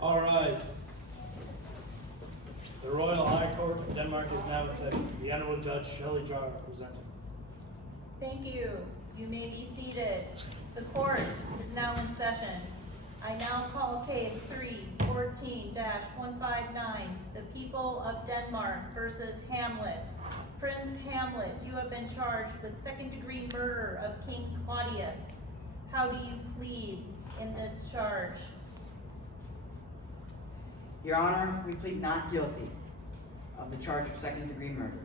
All rise. The Royal High Court of Denmark is now in session. The Honorable Judge Shelly Jarl presenting. Thank you. You may be seated. The court is now in session. I now call case 3-14-159, the people of Denmark versus Hamlet. Prince Hamlet, you have been charged with second-degree murder of King Claudius. How do you plead in this charge? Your Honor, we plead not guilty of the charge of second-degree murder.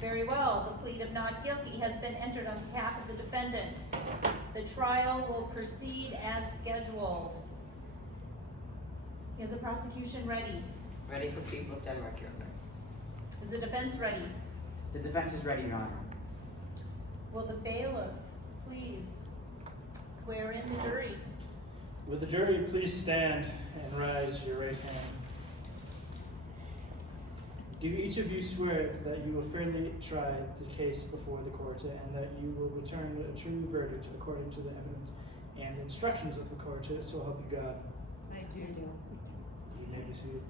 Very well. The plea of not guilty has been entered on behalf of the defendant. The trial will proceed as scheduled. Is the prosecution ready? Ready for the people of Denmark, Your Honor. Is the defense ready? The defense is ready, Your Honor. Will the bailiff please swear in the jury? Will the jury please stand and raise your right hand? Do each of you swear that you will fairly try the case before the court and that you will return a true verdict according to the evidence and instructions of the court, so help you God? I do. You may be seated.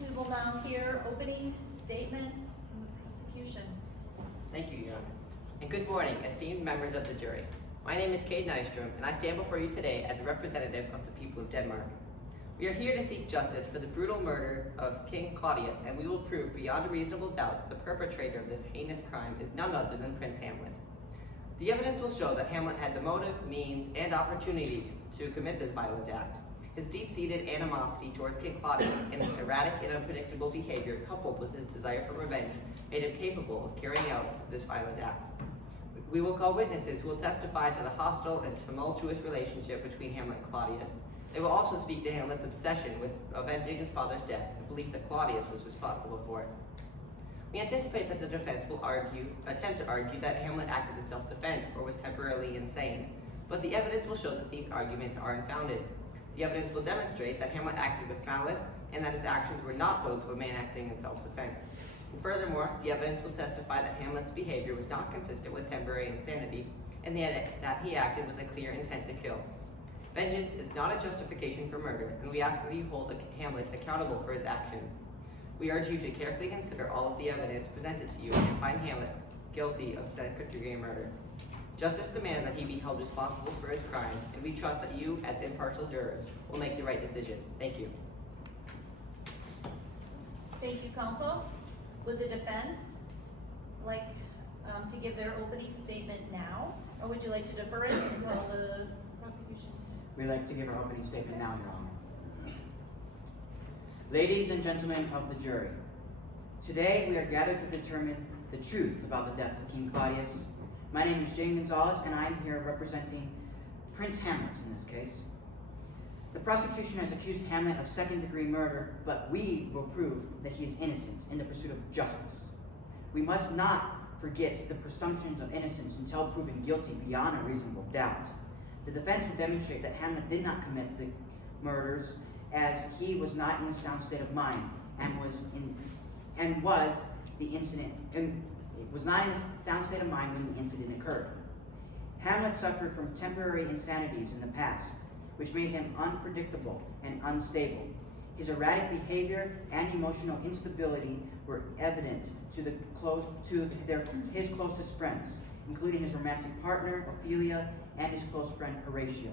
We will now hear opening statements from the prosecution. Thank you, Your Honor. And good morning, esteemed members of the jury. My name is Kade Nystrom, and I stand before you today as a representative of the people of Denmark. We are here to seek justice for the brutal murder of King Claudius, and we will prove beyond a reasonable doubt that the perpetrator of this heinous crime is none other than Prince Hamlet. The evidence will show that Hamlet had the motive, means, and opportunities to commit this violent act. His deep-seated animosity towards King Claudius and his erratic and unpredictable behavior, coupled with his desire for revenge, made him capable of carrying out this violent act. We will call witnesses who will testify to the hostile and tumultuous relationship between Hamlet and Claudius. They will also speak to Hamlet's obsession with avenging his father's death and belief that Claudius was responsible for it. We anticipate that the defense will attempt to argue that Hamlet acted in self-defense or was temporarily insane, but the evidence will show that these arguments are unfounded. The evidence will demonstrate that Hamlet acted with malice and that his actions were not those of a man acting in self-defense. And furthermore, the evidence will testify that Hamlet's behavior was not consistent with temporary insanity and that he acted with a clear intent to kill. Vengeance is not a justification for murder, and we ask that you hold Hamlet accountable for his actions. We urge you to carefully consider all of the evidence presented to you and find Hamlet guilty of second-degree murder. Justice demands that he be held responsible for his crimes, and we trust that you, as impartial jurors, will make the right decision. Thank you. Thank you, counsel. Would the defense like to give their opening statement now, or would you like to defer it until the prosecution? We'd like to give our opening statement now, Your Honor. Ladies and gentlemen of the jury, today we are gathered to determine the truth about the death of King Claudius. My name is Jaden Gonzalez, and I'm here representing Prince Hamlet in this case. The prosecution has accused Hamlet of second-degree murder, but we will prove that he is innocent in the pursuit of justice. We must not forget the presumptions of innocence until proven guilty beyond a reasonable doubt. The defense will demonstrate that Hamlet did not commit the murders, as he was not in a sound state of mind was not in a sound state of mind when the incident occurred. Hamlet suffered from temporary insanities in the past, which made him unpredictable and unstable. His erratic behavior and emotional instability were evident to his closest friends, including his romantic partner, Ophelia, and his close friend, Horatio.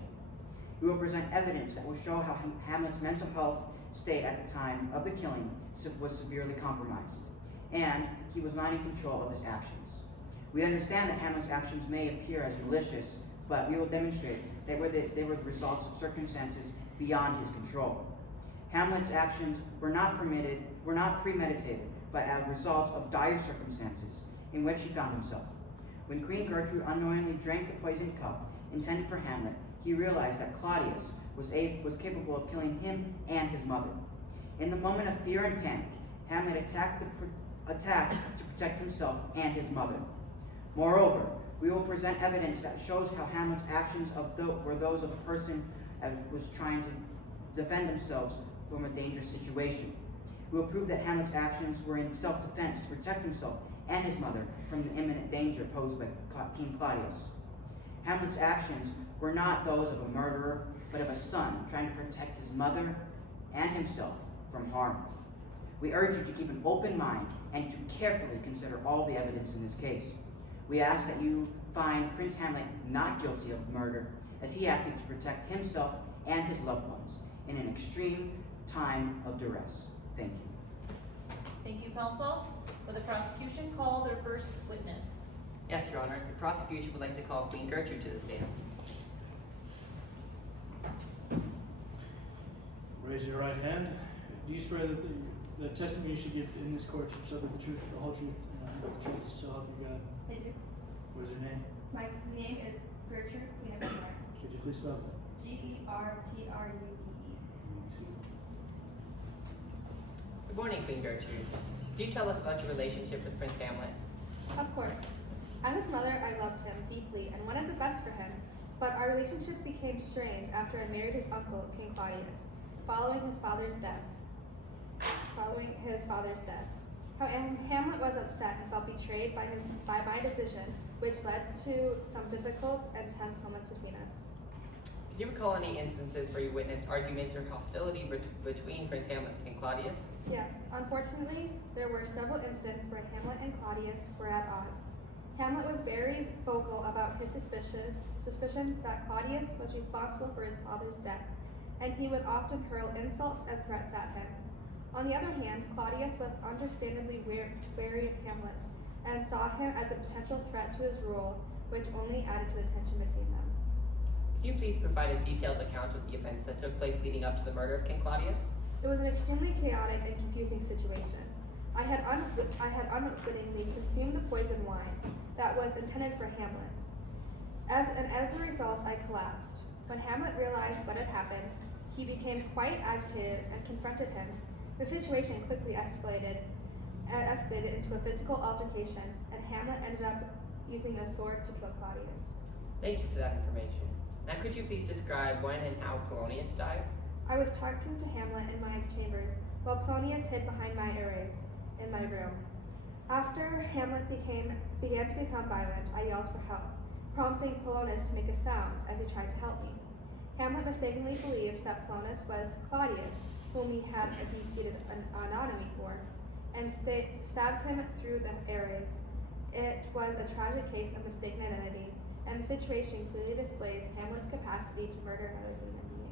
We will present evidence that will show how Hamlet's mental health state at the time of the killing was severely compromised, and he was not in control of his actions. We understand that Hamlet's actions may appear as malicious, but we will demonstrate that they were the results of circumstances beyond his control. Hamlet's actions were not premeditated, but a result of dire circumstances in which he found himself. When Queen Gertrude unknowingly drank the poisoned cup intended for Hamlet, he realized that Claudius was capable of killing him and his mother. In the moment of fear and panic, Hamlet attacked to protect himself and his mother. Moreover, we will present evidence that shows how Hamlet's actions were those of a person that was trying to defend themselves from a dangerous situation. We will prove that Hamlet's actions were in self-defense to protect himself and his mother from the imminent danger posed by King Claudius. Hamlet's actions were not those of a murderer, but of a son trying to protect his mother and himself from harm. We urge you to keep an open mind and to carefully consider all the evidence in this case. We ask that you find Prince Hamlet not guilty of murder, as he acted to protect himself and his loved ones in an extreme time of duress. Thank you. Thank you, counsel. Will the prosecution call their first witness? Yes, Your Honor. The prosecution would like to call Queen Gertrude to the stand. Raise your right hand. Do you swear that the testimony you should give in this court shall be the truth, the whole truth, and nothing but the truth, so help you God? I do. What is your name? My name is Gertrude, Queen of Denmark. Could you please spell that? Gertrude. Good morning, Queen Gertrude. Can you tell us about your relationship with Prince Hamlet? Of course. As his mother, I loved him deeply and wanted the best for him, but our relationship became strained after I married his uncle, King Claudius, following his father's death. Hamlet was upset and felt betrayed by my decision, which led to some difficult and tense moments between us. Do you recall any instances where you witnessed arguments or hostility between Prince Hamlet and King Claudius? Yes, unfortunately, there were several instances where Hamlet and Claudius were at odds. Hamlet was very vocal about his suspicions that Claudius was responsible for his father's death, and he would often hurl insults and threats at him. On the other hand, Claudius was understandably wary of Hamlet, and saw him as a potential threat to his rule, which only added to the tension between them. Could you please provide a detailed account of the events that took place leading up to the murder of King Claudius? It was an extremely chaotic and confusing situation. I had unwittingly consumed the poison wine that was intended for Hamlet. As a result, I collapsed. When Hamlet realized what had happened, he became quite agitated and confronted him. The situation quickly escalated into a physical altercation, and Hamlet ended up using a sword to kill Claudius. Thank you for that information. Now could you please describe when and how Polonius died? I was talking to Hamlet in my chambers, while Polonius hid behind my arrays in my room. After Hamlet began to become violent, I yelled for help, prompting Polonius to make a sound as he tried to help me. Hamlet mistakenly believed that Polonius was Claudius, whom he had a deep-seated anatomy for, and stabbed him through the arrays. It was a tragic case of mistaken identity, and the situation clearly displays Hamlet's capacity to murder another human being.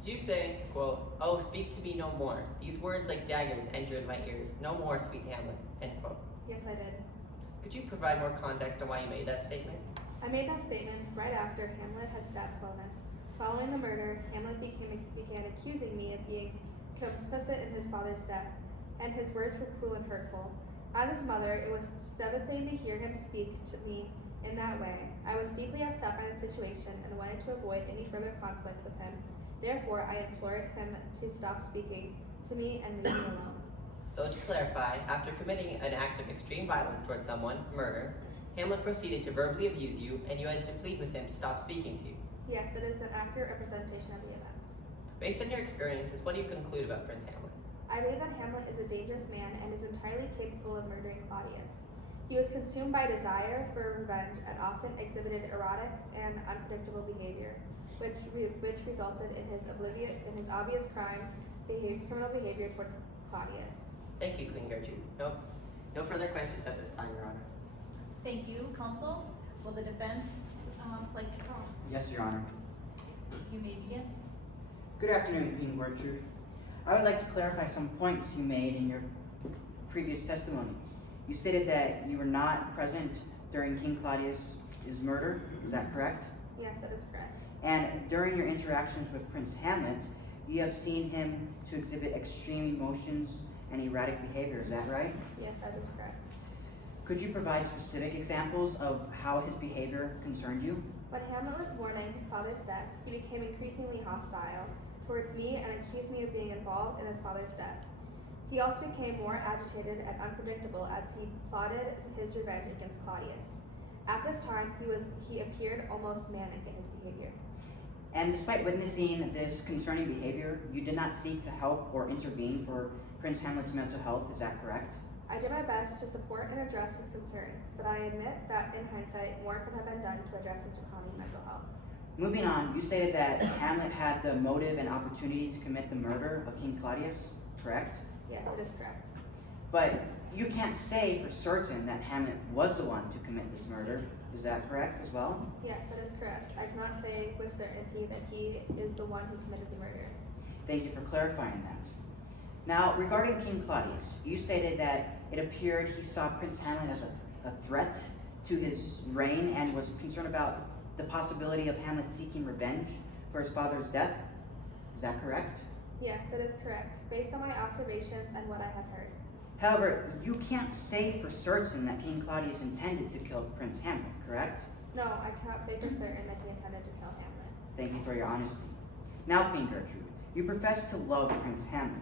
Did you say, quote, "Oh, speak to me no more. These words like daggers enter in my ears. No more, sweet Hamlet," end quote. Yes, I did. Could you provide more context on why you made that statement? I made that statement right after Hamlet had stabbed Polonius. Following the murder, Hamlet began accusing me of being complicit in his father's death, and his words were cruel and hurtful. As his mother, it was devastating to hear him speak to me in that way. I was deeply upset by the situation and wanted to avoid any further conflict with him. Therefore, I implored him to stop speaking to me and leave me alone. So to clarify, after committing an act of extreme violence towards someone, murder, Hamlet proceeded to verbally abuse you, and you had to plead with him to stop speaking to you. Yes, it is an accurate representation of the events. Based on your experiences, what do you conclude about Prince Hamlet? I believe that Hamlet is a dangerous man and is entirely capable of murdering Claudius. He was consumed by desire for revenge and often exhibited erotic and unpredictable behavior, which resulted in his obvious criminal behavior toward Claudius. Thank you, Queen Gertrude. No further questions at this time, Your Honor. Thank you, counsel. Will the defense like to cross? Yes, Your Honor. You may begin. Good afternoon, Queen Gertrude. I would like to clarify some points you made in your previous testimony. You stated that you were not present during King Claudius' murder. Is that correct? Yes, that is correct. And during your interactions with Prince Hamlet, you have seen him to exhibit extreme emotions and erratic behavior. Is that right? Yes, that is correct. Could you provide specific examples of how his behavior concerned you? When Hamlet was mourning his father's death, he became increasingly hostile towards me and accused me of being involved in his father's death. He also became more agitated and unpredictable as he plotted his revenge against Claudius. At this time, he appeared almost manic in his behavior. And despite witnessing this concerning behavior, you did not seek to help or intervene for Prince Hamlet's mental health. Is that correct? I did my best to support and address his concerns, but I admit that in hindsight, more could have been done to address his declining mental health. Moving on, you stated that Hamlet had the motive and opportunity to commit the murder of King Claudius, correct? Yes, it is correct. But you can't say for certain that Hamlet was the one to commit this murder. Is that correct as well? Yes, that is correct. I cannot say with certainty that he is the one who committed the murder. Thank you for clarifying that. Now, regarding King Claudius, you stated that it appeared he saw Prince Hamlet as a threat to his reign and was concerned about the possibility of Hamlet seeking revenge for his father's death. Is that correct? Yes, that is correct, based on my observations and what I have heard. However, you can't say for certain that King Claudius intended to kill Prince Hamlet, correct? No, I cannot say for certain that he intended to kill Hamlet. Thank you for your honesty. Now, Queen Gertrude, you profess to love Prince Hamlet.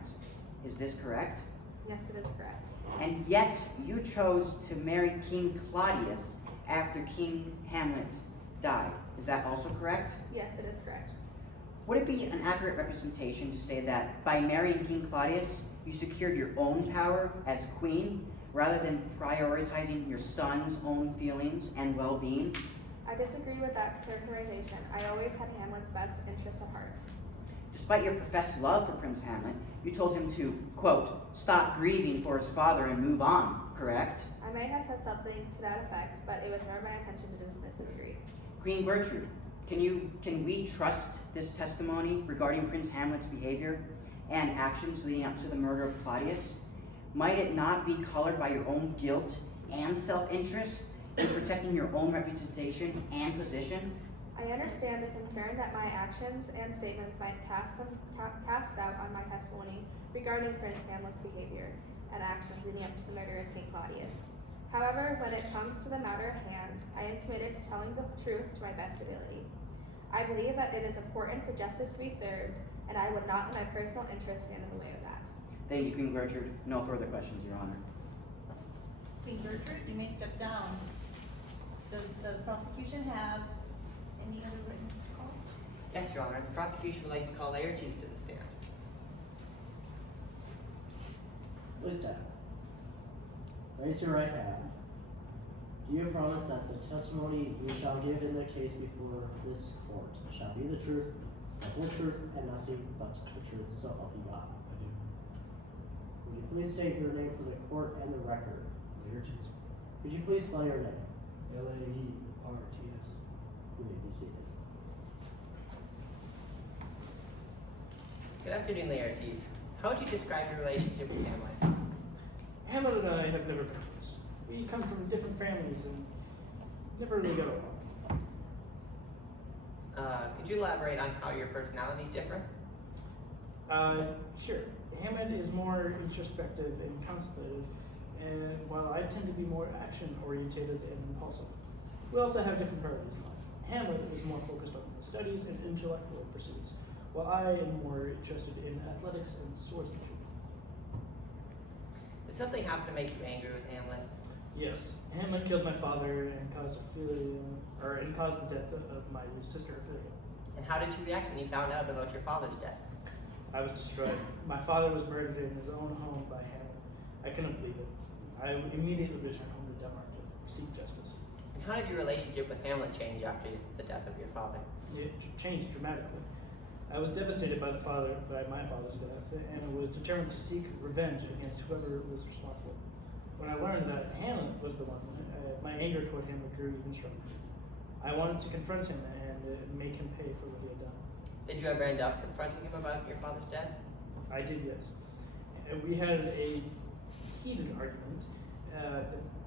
Is this correct? Yes, it is correct. And yet, you chose to marry King Claudius after King Hamlet died. Is that also correct? Yes, it is correct. Would it be an accurate representation to say that by marrying King Claudius, you secured your own power as queen, rather than prioritizing your son's own feelings and well-being? I disagree with that characterization. I always had Hamlet's best interest at heart. Despite your professed love for Prince Hamlet, you told him to, quote, stop grieving for his father and move on, correct? I may have said something to that effect, but it was never my intention to dismiss his grief. Queen Gertrude, can we trust this testimony regarding Prince Hamlet's behavior and actions leading up to the murder of Claudius? Might it not be colored by your own guilt and self-interest in protecting your own reputation and position? I understand the concern that my actions and statements might cast doubt on my testimony regarding Prince Hamlet's behavior and actions leading up to the murder of King Claudius. However, when it comes to the matter at hand, I am committed to telling the truth to my best ability. I believe that it is important for justice to be served, and I would not let my personal interest stand in the way of that. Thank you, Queen Gertrude. No further questions, Your Honor. Queen Gertrude, you may step down. Does the prosecution have any other witness to call? Yes, Your Honor. The prosecution would like to call Laertes to the stand. Please stand. Raise your right hand. Do you promise that the testimony you shall give in the case before this court shall be the truth, the whole truth, and nothing but the truth, so help you God? I do. Would you please state your name for the court and the record? Laertes. Could you please spell your name? Laertes. You may be seated. Good afternoon, Laertes. How would you describe your relationship with Hamlet? Hamlet and I have never been close. We come from different families and never really got along. Could you elaborate on how your personalities differ? Sure. Hamlet is more introspective and contemplative, and while I tend to be more action-orientated and impulsive. We also have different priorities in life. Hamlet is more focused on his studies and intellectual pursuits, while I am more interested in athletics and swordsmanship. Did something happen to make you angry with Hamlet? Yes, Hamlet killed my father and caused the death of my sister Ophelia. And how did you react when you found out about your father's death? I was destroyed. My father was murdered in his own home by Hamlet. I couldn't believe it. I immediately returned home to Denmark to seek justice. And how did your relationship with Hamlet change after the death of your father? It changed dramatically. I was devastated by my father's death, and I was determined to seek revenge against whoever was responsible. When I learned that Hamlet was the one, my anger toward Hamlet grew even stronger. I wanted to confront him and make him pay for what he had done. Did you ever end up confronting him about your father's death? I did, yes. And we had a heated argument,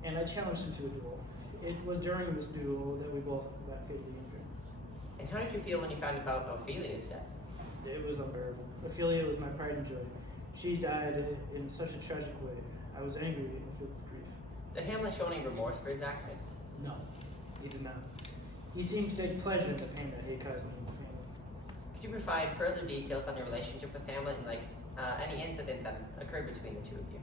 and I challenged him to a duel. It was during this duel that we both got fatally injured. And how did you feel when you found out about Ophelia's death? It was unbearable. Ophelia was my pride and joy. She died in such a tragic way. I was angry and filled with grief. Did Hamlet show any remorse for his actions? No, he did not. He seemed to take pleasure in the pain that he caused me and my family. Could you provide further details on your relationship with Hamlet and any incidents that occurred between the two of you?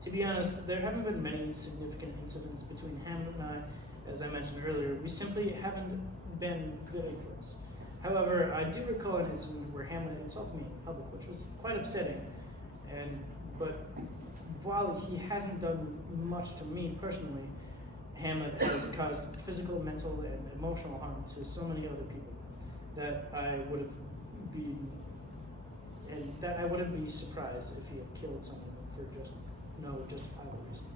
To be honest, there haven't been many significant incidents between Hamlet and I. As I mentioned earlier, we simply haven't been very close. However, I do recall an incident where Hamlet insulted me in public, which was quite upsetting. But while he hasn't done much to me personally, Hamlet has caused physical, mental, and emotional harm to so many other people that I wouldn't be surprised if he had killed someone for just no justifiable reason.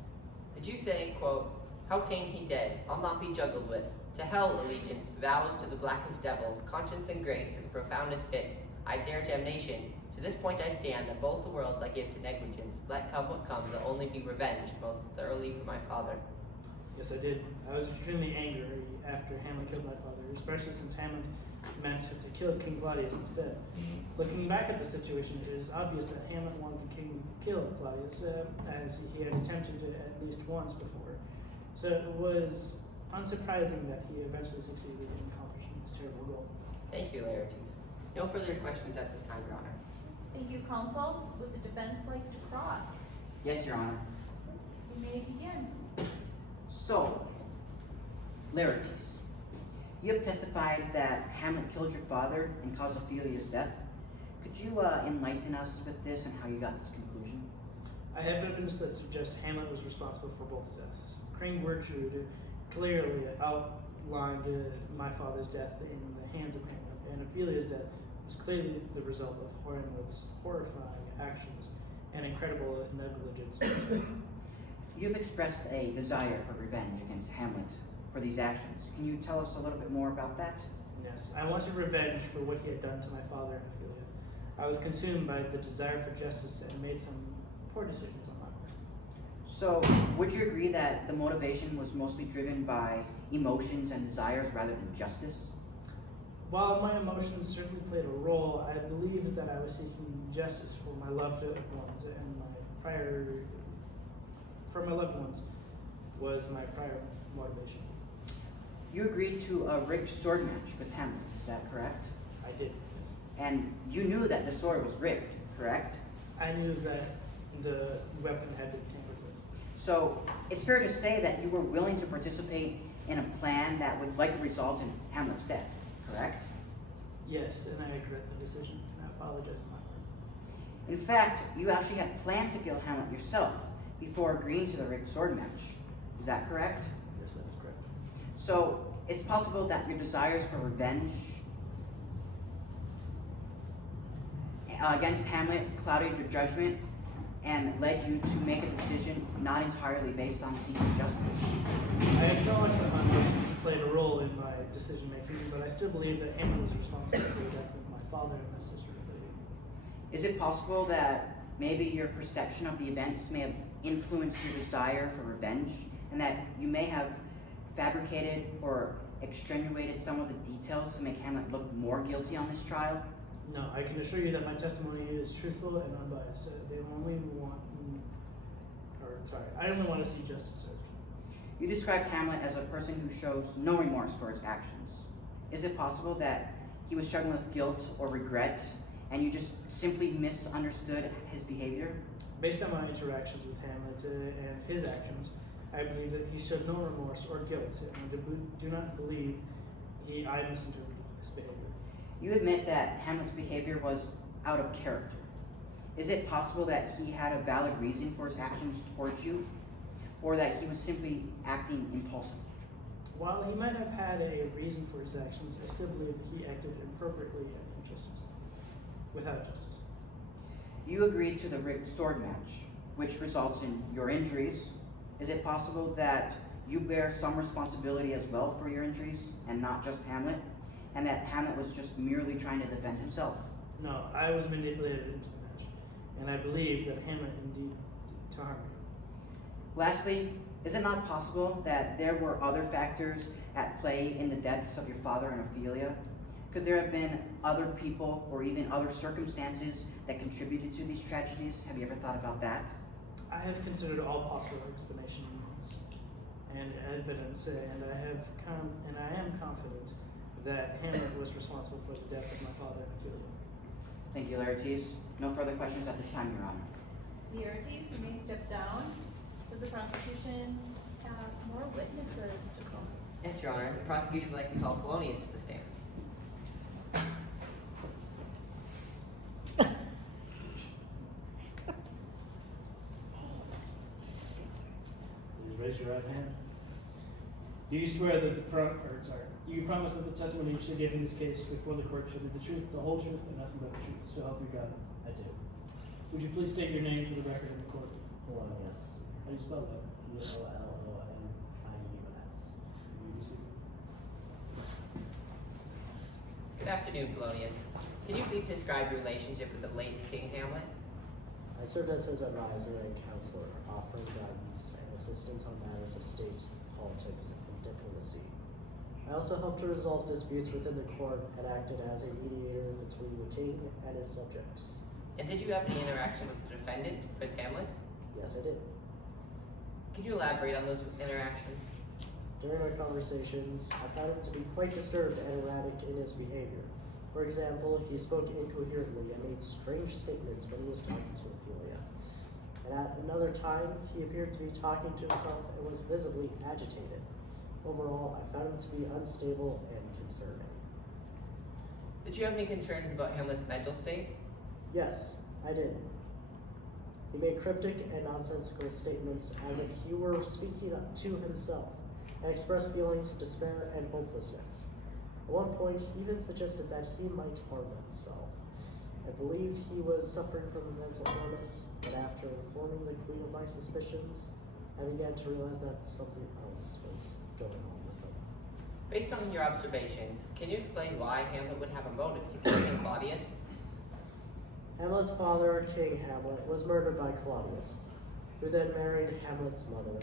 Did you say, quote, "How came he dead? I'll not be juggled with. To hell allegiance, vows to the blackest devil, conscience and grace to the profoundest pit. I dare damnation. To this point I stand, that both the worlds I give to negligence. Let come what comes, I'll only be revenged most thoroughly for my father." Yes, I did. I was extremely angry after Hamlet killed my father, especially since Hamlet meant to kill King Claudius instead. Looking back at the situation, it is obvious that Hamlet wanted to kill Claudius, as he had attempted it at least once before. So it was unsurprising that he eventually succeeded in accomplishing his terrible goal. Thank you, Laertes. No further questions at this time, Your Honor. Thank you, counsel. Would the defense like to cross? Yes, Your Honor. You may begin. So, Laertes, you have testified that Hamlet killed your father and caused Ophelia's death. Could you enlighten us with this and how you got this conclusion? I have evidence that suggests Hamlet was responsible for both deaths. Queen Gertrude clearly outlined my father's death in the hands of Hamlet, and Ophelia's death was clearly the result of Hamlet's horrifying actions and incredible negligence. You've expressed a desire for revenge against Hamlet for these actions. Can you tell us a little bit more about that? Yes, I wanted revenge for what he had done to my father and Ophelia. I was consumed by the desire for justice and made some poor decisions on my part. So, would you agree that the motivation was mostly driven by emotions and desires rather than justice? While my emotions certainly played a role, I believed that I was seeking justice for my loved ones, and for my loved ones was my prior motivation. You agreed to a rigged sword match with Hamlet, is that correct? I did, yes. And you knew that the sword was rigged, correct? I knew that the weapon had been tampered with. So, it's fair to say that you were willing to participate in a plan that would likely result in Hamlet's death, correct? Yes, and I regret the decision, and I apologize on my part. In fact, you actually had planned to kill Hamlet yourself before agreeing to the rigged sword match. Is that correct? Yes, that is correct. So, it's possible that your desires for revenge against Hamlet clouded your judgment and led you to make a decision not entirely based on seeking justice. I acknowledge that my emotions played a role in my decision making, but I still believe that Hamlet was responsible for the death of my father and my sister Ophelia. Is it possible that maybe your perception of the events may have influenced your desire for revenge, and that you may have fabricated or extenuated some of the details to make Hamlet look more guilty on this trial? No, I can assure you that my testimony is truthful and unbiased. I only want to see justice served. You describe Hamlet as a person who shows no remorse for his actions. Is it possible that he was struggling with guilt or regret, and you just simply misunderstood his behavior? Based on my interactions with Hamlet and his actions, I believe that he showed no remorse or guilt, and I do not believe I misinterpreted his behavior. You admit that Hamlet's behavior was out of character. Is it possible that he had a valid reason for his actions towards you, or that he was simply acting impulsively? While he might have had a reason for his actions, I still believe that he acted inappropriately and injustice, without justice. You agreed to the rigged sword match, which results in your injuries. Is it possible that you bear some responsibility as well for your injuries, and not just Hamlet, and that Hamlet was just merely trying to defend himself? No, I was manipulated into the match, and I believe that Hamlet indeed did harm me. Lastly, is it not possible that there were other factors at play in the deaths of your father and Ophelia? Could there have been other people or even other circumstances that contributed to these tragedies? Have you ever thought about that? I have considered all possible explanations and evidence, and I am confident that Hamlet was responsible for the death of my father and Ophelia. Thank you, Laertes. No further questions at this time, Your Honor. Laertes, you may step down. Does the prosecution have more witnesses to call? Yes, Your Honor. The prosecution would like to call Polonius to the stand. Do you swear that do you promise that the testimony you should give in this case before the court shall be the truth, the whole truth, and nothing but the truth, so help you God? I do. Would you please state your name for the record in the court? Polonius. How do you spell that? Polonius. Good afternoon, Polonius. Can you please describe your relationship with the late King Hamlet? I served as his advisor and counselor, offering guidance and assistance on matters of state, politics, and diplomacy. I also helped to resolve disputes within the court and acted as a mediator between the king and his subjects. And did you have any interaction with the defendant, Prince Hamlet? Yes, I did. Could you elaborate on those interactions? During our conversations, I found him to be quite disturbed and erratic in his behavior. For example, he spoke incoherently and made strange statements when he was talking to Ophelia. And at another time, he appeared to be talking to himself and was visibly agitated. Overall, I found him to be unstable and concerning. Did you have any concerns about Hamlet's mental state? Yes, I did. He made cryptic and nonsensical statements as if he were speaking to himself, and expressed feelings of despair and hopelessness. At one point, he even suggested that he might harm himself. I believed he was suffering from a mental illness, but after informing the queen of my suspicions, I began to realize that something else was going on with him. Based on your observations, can you explain why Hamlet would have a motive to kill King Claudius? Hamlet's father, King Hamlet, was murdered by Claudius, who then married Hamlet's mother,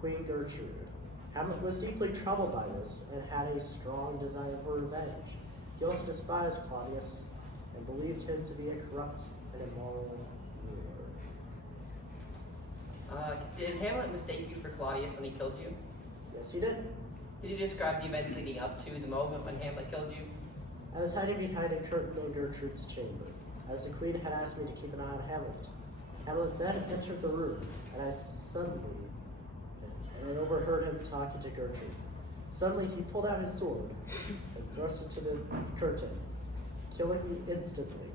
Queen Gertrude. Hamlet was deeply troubled by this and had a strong desire for revenge. He also despised Claudius and believed him to be a corrupt and immoral ruler. Did Hamlet mistake you for Claudius when he killed you? Yes, he did. Did you describe the events leading up to the moment when Hamlet killed you? I was hiding behind a curtain in Gertrude's chamber, as the queen had asked me to keep an eye on Hamlet. Hamlet then entered the room, and I overheard him talking to Gertrude. Suddenly, he pulled out his sword and thrust it to the curtain, killing me instantly.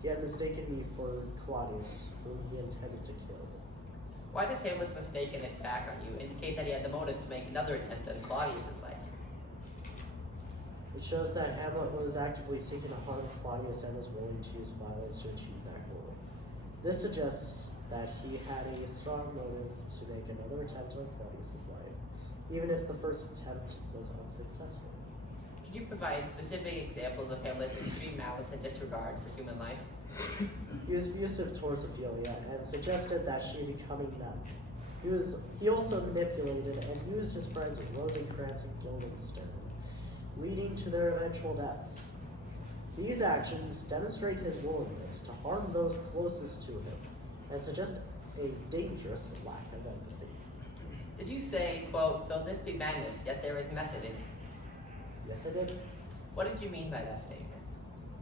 He had mistaken me for Claudius, whom he intended to kill. Why does Hamlet's mistaken attack on you indicate that he had the motive to make another attempt on Claudius's life? It shows that Hamlet was actively seeking to harm Claudius and was willing to use violence to achieve that goal. This suggests that he had a strong motive to make another attempt on Claudius's life, even if the first attempt was unsuccessful. Could you provide specific examples of Hamlet's extreme malice and disregard for human life? He was abusive towards Ophelia and suggested that she become a nun. He also manipulated and used his friends Rosencrantz and Guildenstern, leading to their eventual deaths. These actions demonstrate his willingness to harm those closest to him and suggest a dangerous lack of empathy. Did you say, quote, "Though this be madness, yet there is method in it"? Yes, I did. What did you mean by that statement?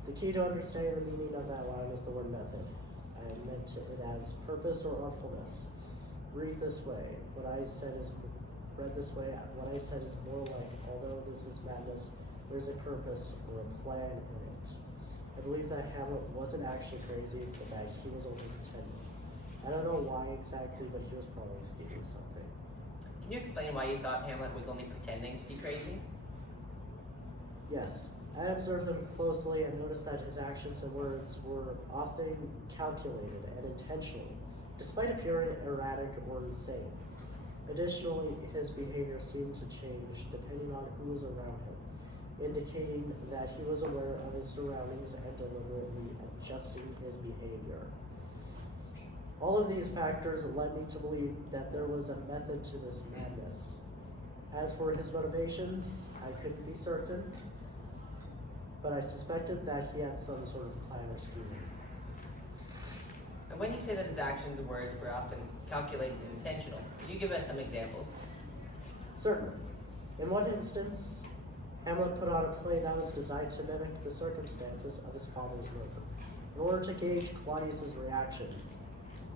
The key to understanding the meaning of that line is the word method. I meant it as purpose or artfulness. Read this way. What I said is more like, although this is madness, there is a purpose or a plan in it. I believe that Hamlet wasn't actually crazy, but that he was only pretending. I don't know why exactly, but he was probably escaping something. Can you explain why you thought Hamlet was only pretending to be crazy? Yes, I observed him closely and noticed that his actions and words were often calculated and intentional, despite appearing erratic or insane. Additionally, his behavior seemed to change depending on who was around him, indicating that he was aware of his surroundings and deliberately adjusting his behavior. All of these factors led me to believe that there was a method to this madness. As for his motivations, I couldn't be certain, but I suspected that he had some sort of plan or scheme. And when you say that his actions and words were often calculated and intentional, could you give us some examples? Certainly. In one instance, Hamlet put on a play that was designed to mimic the circumstances of his father's murder, in order to gauge Claudius's reaction.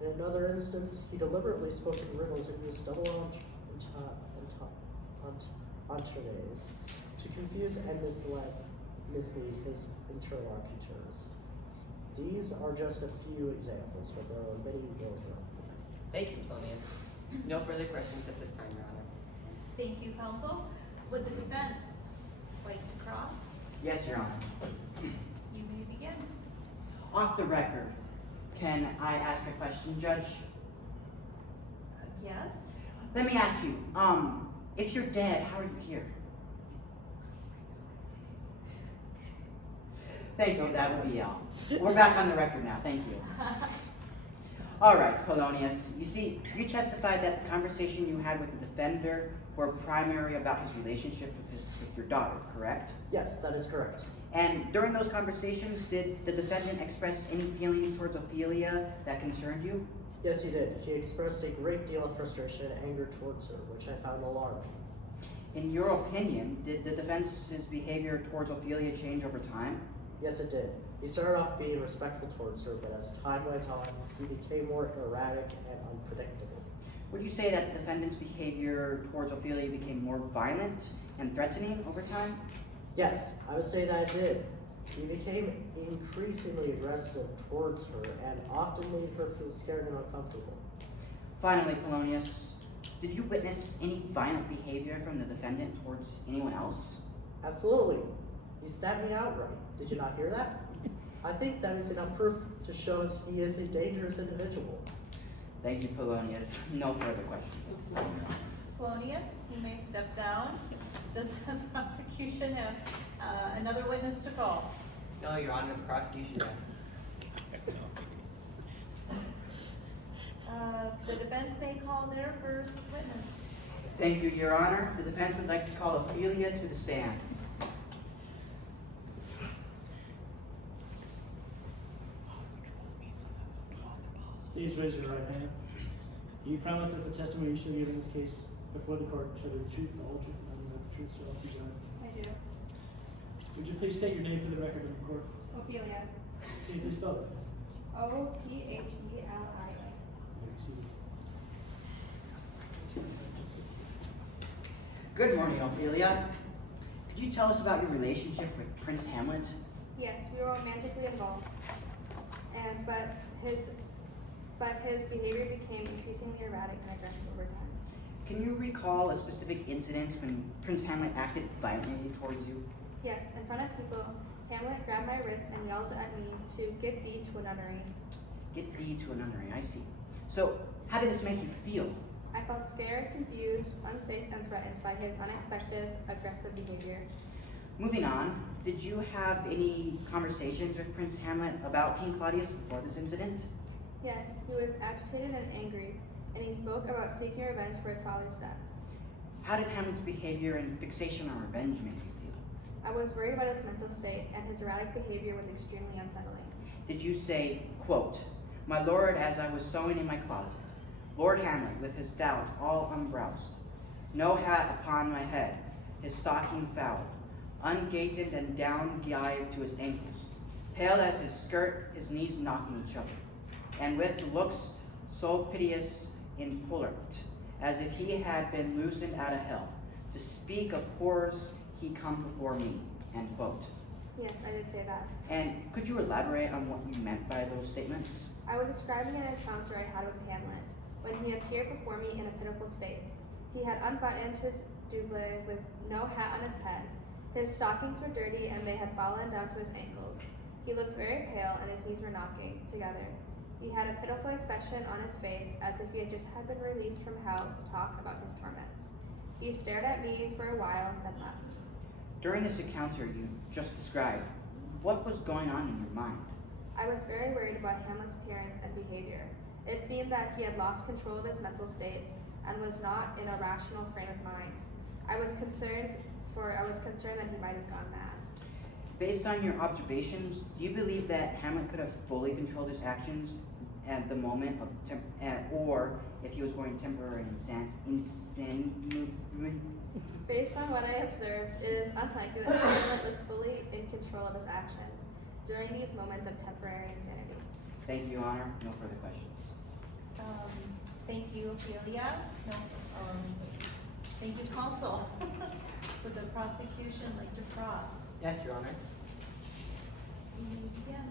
In another instance, he deliberately spoke in riddles and used double entendres to confuse and mislead his interlocutors. These are just a few examples, but there are many more. Thank you, Polonius. No further questions at this time, Your Honor. Thank you, counsel. Would the defense like to cross? Yes, Your Honor. You may begin. Off the record, can I ask a question, Judge? Yes? Let me ask you, if you're dead, how are you here? Thank you, that would be all. We're back on the record now, thank you. All right, Polonius, you see, you testified that the conversation you had with the defender were primary about his relationship with your daughter, correct? Yes, that is correct. And during those conversations, did the defendant express any feelings towards Ophelia that concerned you? Yes, he did. He expressed a great deal of frustration and anger towards her, which I found alarming. In your opinion, did the defense's behavior towards Ophelia change over time? Yes, it did. He started off being respectful towards her, but as time went on, he became more erratic and unpredictable. Would you say that the defendant's behavior towards Ophelia became more violent and threatening over time? Yes, I would say that it did. He became increasingly aggressive towards her and often made her feel scared and uncomfortable. Finally, Polonius, did you witness any violent behavior from the defendant towards anyone else? Absolutely. He stabbed me outright. Did you not hear that? I think that is enough proof to show that he is a dangerous individual. Thank you, Polonius. No further questions. Polonius, you may step down. Does the prosecution have another witness to call? No, Your Honor, the prosecution rests. The defense may call their first witness. Thank you, Your Honor. The defense would like to call Ophelia to the stand. Please raise your right hand. Do you promise that the testimony you shall give in this case before the court shall be the truth, the whole truth, and nothing but the truth, so help you God? I do. Would you please state your name for the record in the court? Ophelia. Can you please spell it? Ophelia. Good morning, Ophelia. Could you tell us about your relationship with Prince Hamlet? Yes, we were romantically involved, but his behavior became increasingly erratic and aggressive over time. Can you recall a specific incident when Prince Hamlet acted violently towards you? Yes, in front of people, Hamlet grabbed my wrist and yelled at me to get thee to a nunnery. Get thee to a nunnery, I see. So, how did this make you feel? I felt scared, confused, unsafe, and threatened by his unexpected, aggressive behavior. Moving on, did you have any conversations with Prince Hamlet about King Claudius before this incident? Yes, he was agitated and angry, and he spoke about seeking revenge for his father's death. How did Hamlet's behavior and fixation on revenge make you feel? I was worried about his mental state, and his erratic behavior was extremely unsettling. Did you say, quote, "My lord, as I was sewing in my closet, Lord Hamlet, with his doubts all unbroused, no hat upon my head, his stocking fouled, ungated and down gyved to his ankles, pale as his skirt, his knees knocking each other, and with looks so piteous in pulpit, as if he had been loosened out of hell, to speak of horrors he come before me," end quote. Yes, I did say that. And could you elaborate on what you meant by those statements? I was describing an encounter I had with Hamlet, when he appeared before me in a pitiful state. He had unbuttoned his doublet with no hat on his head. His stockings were dirty and they had fallen down to his ankles. He looked very pale and his knees were knocking together. He had a pitiful expression on his face as if he had just been released from hell to talk about his torments. He stared at me for a while, then left. During this encounter you just described, what was going on in your mind? I was very worried about Hamlet's appearance and behavior. It seemed that he had lost control of his mental state and was not in a rational frame of mind. I was concerned that he might have gone mad. Based on your observations, do you believe that Hamlet could have fully controlled his actions at the moment of or if he was going temporary insanity? Based on what I observed, it is unlikely that Hamlet was fully in control of his actions during these moments of temporary insanity. Thank you, Your Honor. No further questions. Thank you, Ophelia. No, thank you, counsel. Would the prosecution like to cross? Yes, Your Honor. You may begin.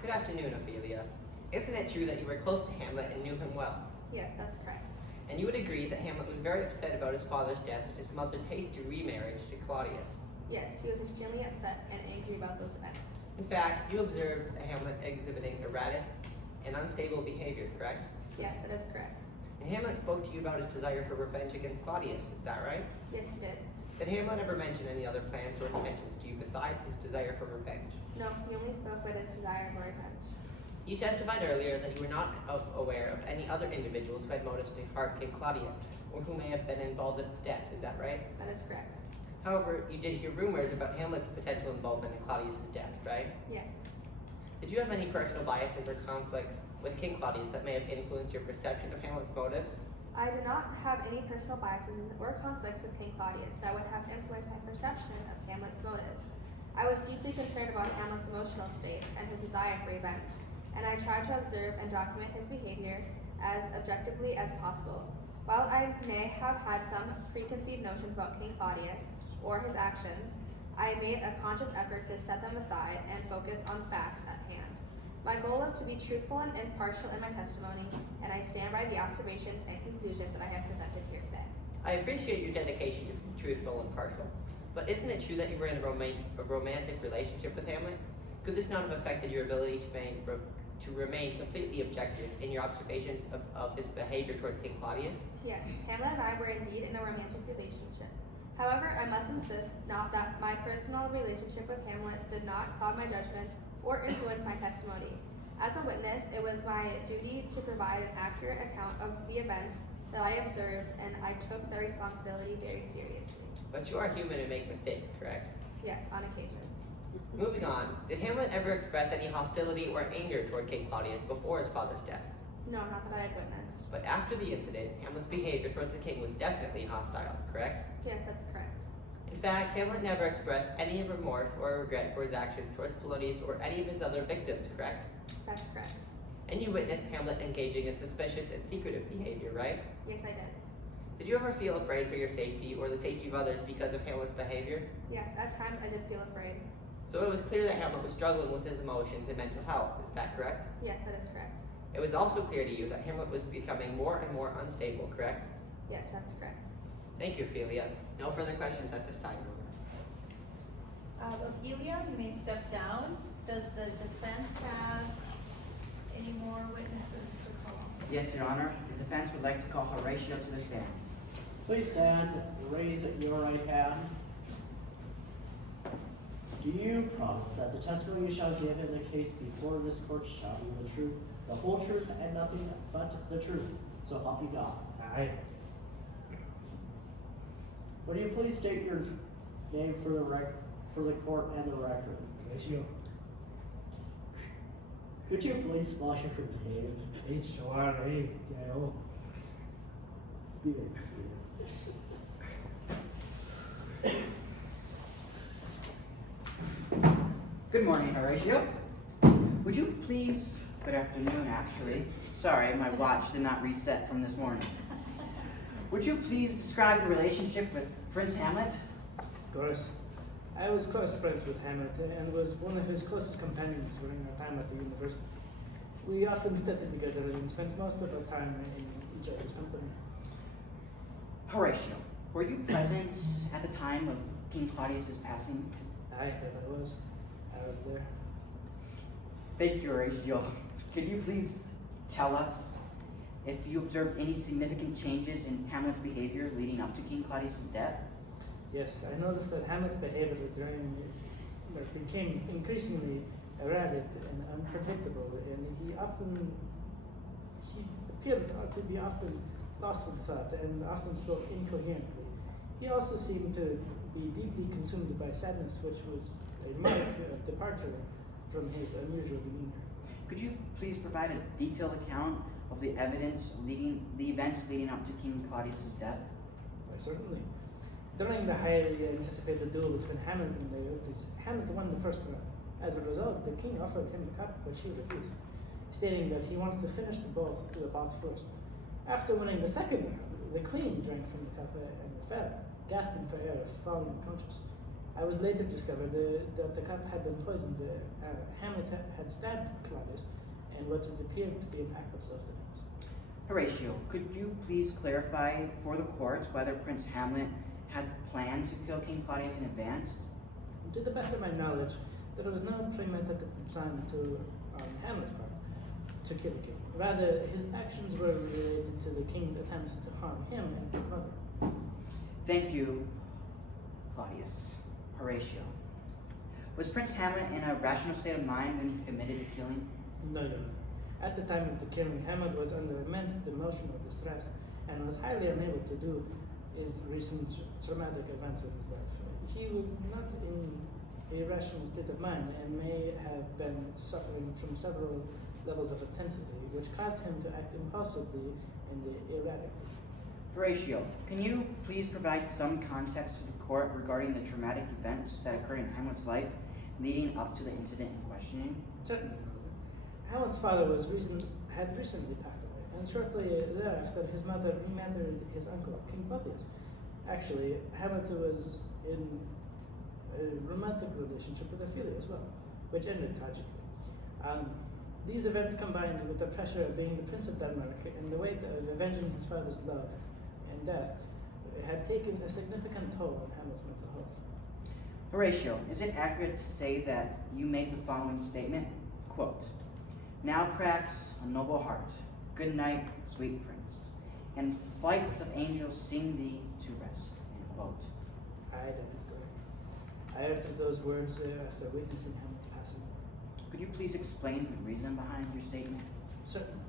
Good afternoon, Ophelia. Isn't it true that you were close to Hamlet and knew him well? Yes, that's correct. And you would agree that Hamlet was very upset about his father's death and his mother's hasty remarriage to Claudius. Yes, he was extremely upset and angry about those events. In fact, you observed Hamlet exhibiting erratic and unstable behavior, correct? Yes, that is correct. And Hamlet spoke to you about his desire for revenge against Claudius, is that right? Yes, he did. Did Hamlet ever mention any other plans or intentions to you besides his desire for revenge? No, he only spoke about his desire for revenge. You testified earlier that you were not aware of any other individuals who had motives to harm King Claudius, or who may have been involved in his death, is that right? That is correct. However, you did hear rumors about Hamlet's potential involvement in Claudius' death, right? Yes. Did you have any personal biases or conflicts with King Claudius that may have influenced your perception of Hamlet's motives? I do not have any personal biases or conflicts with King Claudius that would have influenced my perception of Hamlet's motives. I was deeply concerned about Hamlet's emotional state and his desire for revenge, and I tried to observe and document his behavior as objectively as possible. While I may have had some preconceived notions about King Claudius or his actions, I made a conscious effort to set them aside and focus on facts at hand. My goal was to be truthful and impartial in my testimony, and I stand by the observations and conclusions that I have presented here today. I appreciate your dedication to be truthful and partial, but isn't it true that you were in a romantic relationship with Hamlet? Could this not have affected your ability to remain completely objective in your observations of his behavior towards King Claudius? Yes, Hamlet and I were indeed in a romantic relationship. However, I must insist not that my personal relationship with Hamlet did not cloud my judgment or influence my testimony. As a witness, it was my duty to provide an accurate account of the events that I observed, and I took the responsibility very seriously. But you are human and make mistakes, correct? Yes, on occasion. Moving on, did Hamlet ever express any hostility or anger toward King Claudius before his father's death? No, not that I had witnessed. But after the incident, Hamlet's behavior towards the king was definitely hostile, correct? Yes, that's correct. In fact, Hamlet never expressed any remorse or regret for his actions towards Polonius or any of his other victims, correct? That's correct. And you witnessed Hamlet engaging in suspicious and secretive behavior, right? Yes, I did. Did you ever feel afraid for your safety or the safety of others because of Hamlet's behavior? Yes, at times I did feel afraid. So it was clear that Hamlet was struggling with his emotions and mental health, is that correct? Yes, that is correct. It was also clear to you that Hamlet was becoming more and more unstable, correct? Yes, that's correct. Thank you, Ophelia. No further questions at this time. Ophelia, you may step down. Does the defense have any more witnesses to call? Yes, Your Honor. The defense would like to call Horatio to the stand. Please stand, raise your right hand. Do you promise that the testimony you shall give in the case before this court shall be the truth, the whole truth, and nothing but the truth? So help you God. Aye. Would you please state your name for the court and the record? Horatio. Could you please spell your name? H-O-R-A-T-I-O. You may see it. Good morning, Horatio. Would you please, good afternoon actually. Sorry, my watch did not reset from this morning. Would you please describe your relationship with Prince Hamlet? Of course. I was close friends with Hamlet and was one of his closest companions during our time at the university. We often studied together and spent most of our time in each other's company. Horatio, were you present at the time of King Claudius's passing? Aye, if I was there. Thank you, Horatio. Could you please tell us if you observed any significant changes in Hamlet's behavior leading up to King Claudius's death? Yes, I noticed that Hamlet's behavior became increasingly erratic and unpredictable, and he appeared to be often lost in thought and often spoke incoherently. He also seemed to be deeply consumed by sadness, which was a mark of departure from his unusual demeanor. Could you please provide a detailed account of the events leading up to King Claudius's death? Why, certainly. During the highly anticipated duel between Hamlet and Laertes, Hamlet won the first round. As a result, the king offered him the cup, which he refused, stating that he wanted to finish the bout first. After winning the second round, the queen drank from the cup and fell, gasping for air, falling unconscious. I was later discovered that the cup had been poisoned. Hamlet had stabbed Claudius, and what it appeared to be an act of self-defense. Horatio, could you please clarify for the court whether Prince Hamlet had planned to kill King Claudius in advance? To the best of my knowledge, there was no premeditated plan to Hamlet's part to kill the king. Rather, his actions were related to the king's attempts to harm him and his mother. Thank you, Claudius. Horatio. Was Prince Hamlet in a rational state of mind when he committed the killing? No, Your Honor. At the time of the killing, Hamlet was under immense emotional distress and was highly unable to do his recent traumatic events of his life. He was not in a rational state of mind and may have been suffering from several levels of intensity, which caused him to act impulsively and erratically. Horatio, can you please provide some context to the court regarding the traumatic events that occurred in Hamlet's life leading up to the incident in questioning? Certainly, Your Honor. Hamlet's father had recently passed away, and shortly thereafter his mother remarried his uncle, King Claudius. Actually, Hamlet was in a romantic relationship with Ophelia as well, which ended tragically. These events combined with the pressure of being the Prince of Denmark and the weight of avenging his father's love and death had taken a significant toll on Hamlet's mental health. Horatio, is it accurate to say that you made the following statement? Quote, "Now cracks a noble heart. Good night, sweet prince. And flights of angels sing thee to rest." End quote. Aye, that is correct. I uttered those words after witnessing Hamlet's passing. Could you please explain the reason behind your statement? Certainly.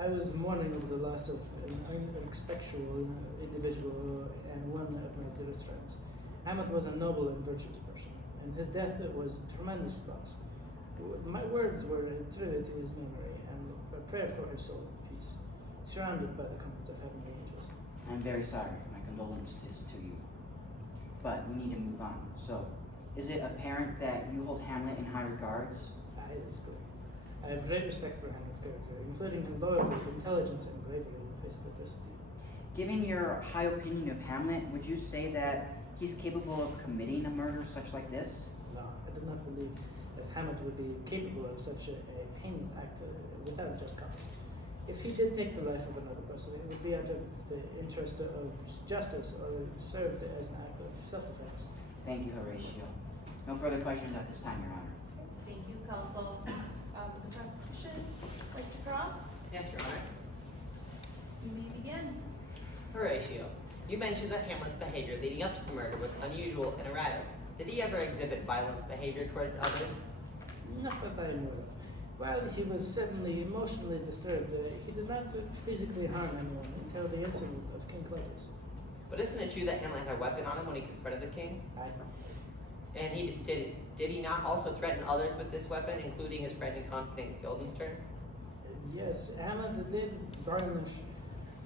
I was mourning over the loss of an unexpected individual and one of my dearest friends. Hamlet was a noble and virtuous person, and his death was tremendous loss. My words were a tribute to his memory and a prayer for his soul in peace, surrounded by the comforts of heavenly angels. I'm very sorry. My condolences to you. But we need to move on. So, is it apparent that you hold Hamlet in high regards? Aye, that is correct. I have great respect for Hamlet's character, including his loyalty, intelligence, and bravery in the face of adversity. Given your high opinion of Hamlet, would you say that he's capable of committing a murder such like this? No, I did not believe that Hamlet would be capable of such a heinous act without just cause. If he did take the life of another person, it would be out of the interest of justice or served as an act of self-defense. Thank you, Horatio. No further questions at this time, Your Honor. Thank you, counsel. The prosecution, like to cross? Yes, Your Honor. You may begin. Horatio, you mentioned that Hamlet's behavior leading up to the murder was unusual and erratic. Did he ever exhibit violent behavior towards others? Not that I know of. While he was certainly emotionally disturbed, he did not physically harm anyone until the incident of King Claudius. But isn't it true that Hamlet had a weapon on him when he confronted the king? I And did he not also threaten others with this weapon, including his friend and confidant Guildenstern? Yes, Hamlet did garnish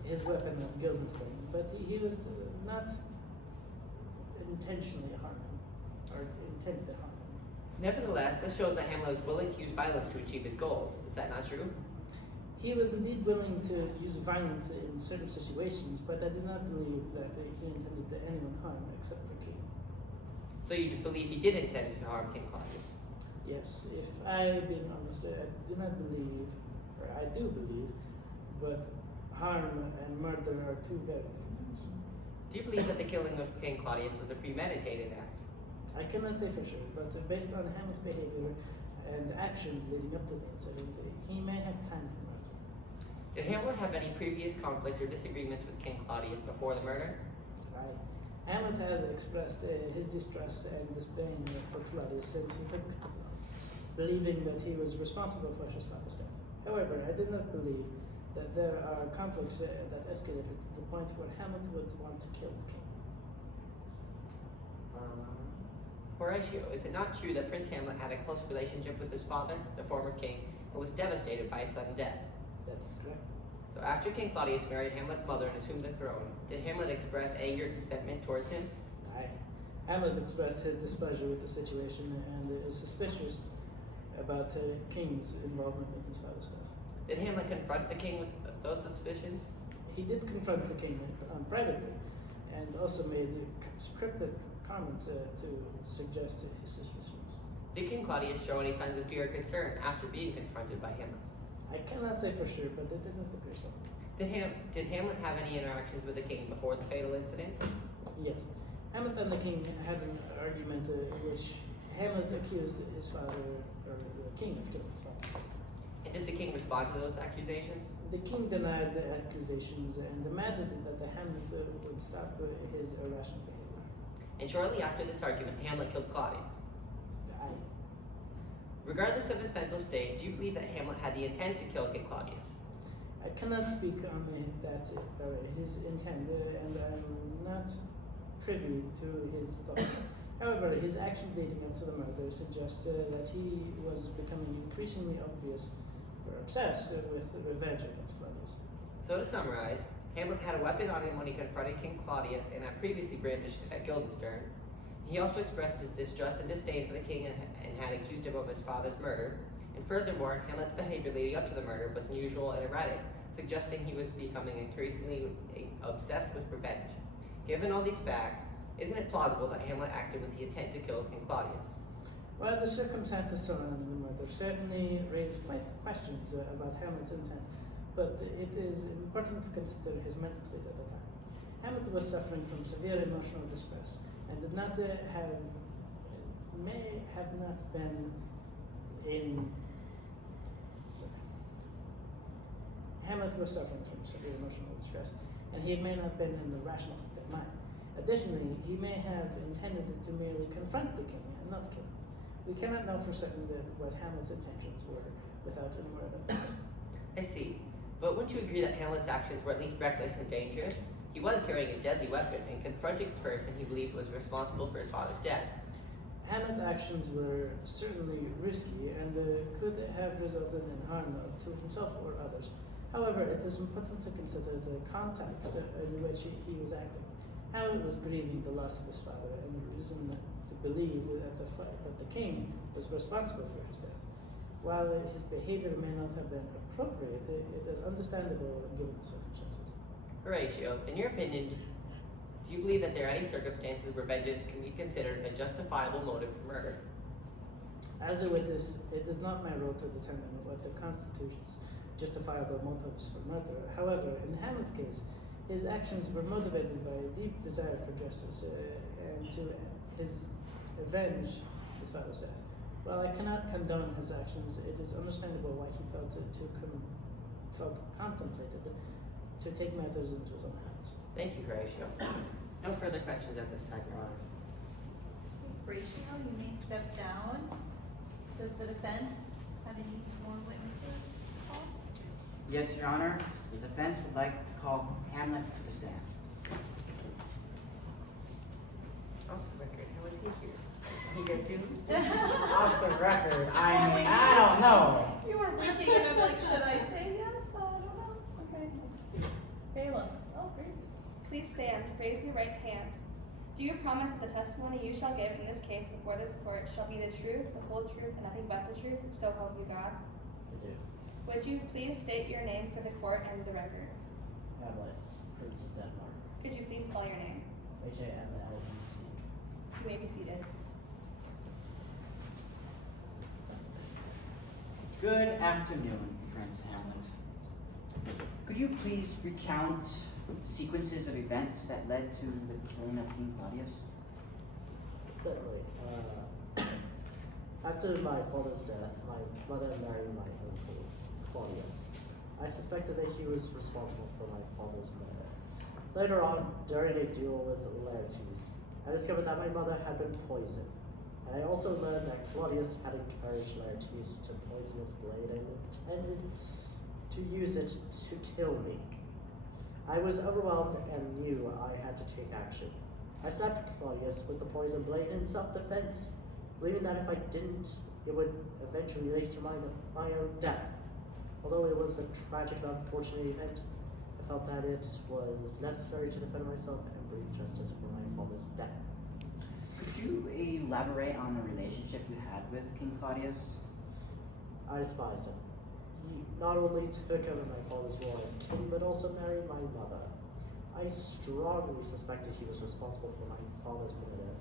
his weapon of Guildenstern, but he was not intentionally harming or intended to harm him. Nevertheless, this shows that Hamlet was willing to use violence to achieve his goals. Is that not true? He was indeed willing to use violence in certain situations, but I do not believe that he intended to anyone harm except for King. So you believe he did intend to harm King Claudius? Yes, if I being honest, I do not believe, or I do believe, but harm and murder are two very different things. Do you believe that the killing of King Claudius was a premeditated act? I cannot say for sure, but based on Hamlet's behavior and actions leading up to the incident, he may have planned the murder. Did Hamlet have any previous conflicts or disagreements with King Claudius before the murder? Hamlet had expressed his distrust and disdain for Claudius since he took the throne, believing that he was responsible for his father's death. However, I did not believe that there are conflicts that escalated to the point where Hamlet would want to kill the king. Horatio, is it not true that Prince Hamlet had a close relationship with his father, the former king, and was devastated by his sudden death? That is correct. So after King Claudius married Hamlet's mother and assumed the throne, did Hamlet express anger and resentment towards him? Aye. Hamlet expressed his displeasure with the situation and is suspicious about King's involvement in his father's death. Did Hamlet confront the king with those suspicions? He did confront the king privately and also made cryptic comments to suggest his suspicions. Did King Claudius show any signs of fear or concern after being confronted by Hamlet? I cannot say for sure, but it did not appear so. Did Hamlet have any interactions with the king before the fatal incident? Yes. Hamlet and the king had an argument in which Hamlet accused his father, or the king, of killing his father. And did the king respond to those accusations? The king denied the accusations and demanded that the Hamlet would stop his irrational behavior. And shortly after this argument, Hamlet killed Claudius. I, Regardless of his mental state, do you believe that Hamlet had the intent to kill King Claudius? I cannot speak on his intent, and I'm not privy to his thoughts. However, his actions leading up to the murder suggest that he was becoming increasingly obvious or obsessed with revenge against Claudius. So to summarize, Hamlet had a weapon on him when he confronted King Claudius and had previously brandished it at Guildenstern. He also expressed his distrust and disdain for the king and had accused him of his father's murder. And furthermore, Hamlet's behavior leading up to the murder was unusual and erratic, suggesting he was becoming increasingly obsessed with revenge. Given all these facts, isn't it plausible that Hamlet acted with the intent to kill King Claudius? While the circumstances surrounding the murder certainly raise quite questions about Hamlet's intent, but it is important to consider his mental state at the time. Hamlet was suffering from severe emotional distress and may have not been in. Hamlet was suffering from severe emotional distress, and he may not have been in the rational state of mind. Additionally, he may have intended to merely confront the king and not kill him. We cannot know for certain what Hamlet's intentions were without any more evidence. I see. But wouldn't you agree that Hamlet's actions were at least reckless and dangerous? He was carrying a deadly weapon and confronting the person he believed was responsible for his father's death. Hamlet's actions were certainly risky and could have resulted in harm to himself or others. However, it is important to consider the context in which he was acting. Hamlet was grieving the loss of his father and reason to believe that the king was responsible for his death. While his behavior may not have been appropriate, it is understandable given the circumstances. Horatio, in your opinion, do you believe that there are any circumstances where vengeance can be considered a justifiable motive for murder? As a witness, it is not my role to determine what the constitutes justifiable motives for murder. However, in Hamlet's case, his actions were motivated by a deep desire for justice and to avenge his father's death. While I cannot condone his actions, it is understandable why he felt contemplated to take matters into his own hands. Thank you, Horatio. No further questions at this time, Your Honor. Horatio, you may step down. Does the defense have any more witnesses? Paul? Yes, Your Honor. The defense would like to call Hamlet to the stand. Off the record, how was he here? He here too? Off the record, I don't know. You were winking and I'm like, should I say yes? I don't know. Okay, let's see. Bailiff. Oh, Gracie. Please stand, raise your right hand. Do you promise that the testimony you shall give in this case before this court shall be the truth, the whole truth, and nothing but the truth, so help you God? I do. Would you please state your name for the court and the record? Hamlet, Prince of Denmark. Could you please spell your name? Hamlet. You may be seated. Good afternoon, Prince Hamlet. Could you please recount sequences of events that led to the killing of King Claudius? Certainly. After my father's death, my mother married my uncle, Claudius. I suspected that he was responsible for my father's murder. Later on, during a duel with Laertes, I discovered that my mother had been poisoned. And I also learned that Claudius had encouraged Laertes to poison his blade and intended to use it to kill me. I was overwhelmed and knew I had to take action. I stabbed Claudius with the poison blade in self-defense, believing that if I didn't, it would eventually lead to my own death. Although it was a tragic and unfortunate event, I felt that it was necessary to defend myself and bring justice for my father's death. Could you elaborate on the relationship you had with King Claudius? I despised him. He not only took over my father's role as king, but also married my mother. I strongly suspected he was responsible for my father's murder,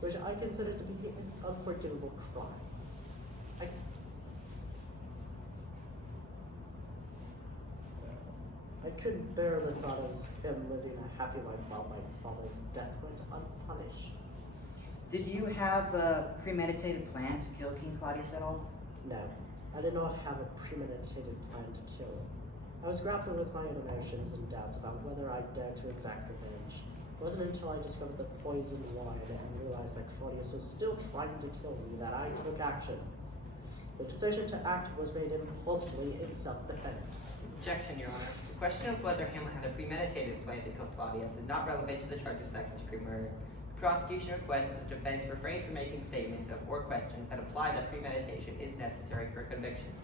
which I consider to be an unforgivable crime. I couldn't bear the thought of him living a happy life while my father's death went unpunished. Did you have a premeditated plan to kill King Claudius at all? No, I did not have a premeditated plan to kill him. I was grappling with my own emotions and doubts about whether I dared to exact revenge. It wasn't until I discovered the poisoned wine and realized that Claudius was still trying to kill me that I took action. The decision to act was made impulsively in self-defense. Objection, Your Honor. The question of whether Hamlet had a premeditated plan to kill Claudius is not relevant to the charge of second-degree murder. The prosecution requests that the defense refrain from making statements or questions that imply that premeditation is necessary for conviction.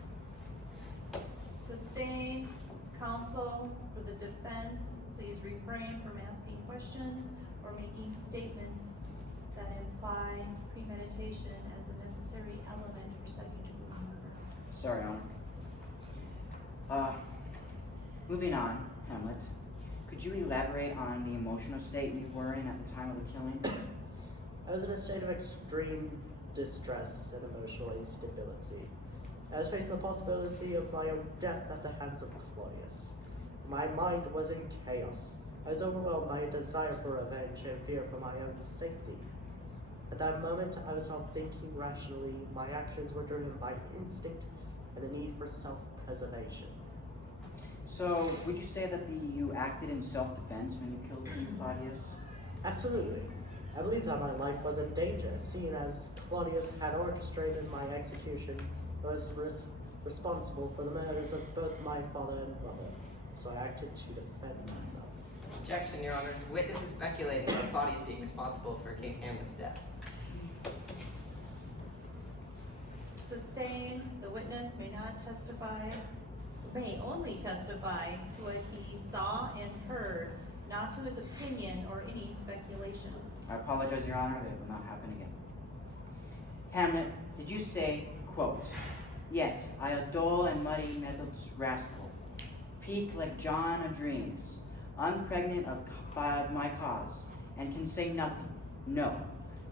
Sustained. Counsel for the defense, please refrain from asking questions or making statements that imply premeditation as a necessary element for second-degree murder. Sorry, Honor. Moving on, Hamlet. Could you elaborate on the emotional state you were in at the time of the killing? I was in a state of extreme distress and emotional instability. I was facing the possibility of my own death at the hands of Claudius. My mind was in chaos. I was overwhelmed by a desire for revenge and fear for my own safety. At that moment, I was not thinking rationally. My actions were driven by instinct and a need for self-preservation. So, would you say that you acted in self-defense when you killed King Claudius? Absolutely. I believed that my life was in danger, seeing as Claudius had orchestrated my execution and was responsible for the murders of both my father and brother. So I acted to defend myself. Objection, Your Honor. The witness is speculating about Claudius being responsible for King Hamlet's death. Sustained. The witness may only testify to what he saw and heard, not to his opinion or any speculation. I apologize, Your Honor, that it will not happen again. Hamlet, did you say, quote, "Yet I a dull and muddy-mettled rascal, peak like John o' dreams, unpregnant of my cause, and can say nothing, no,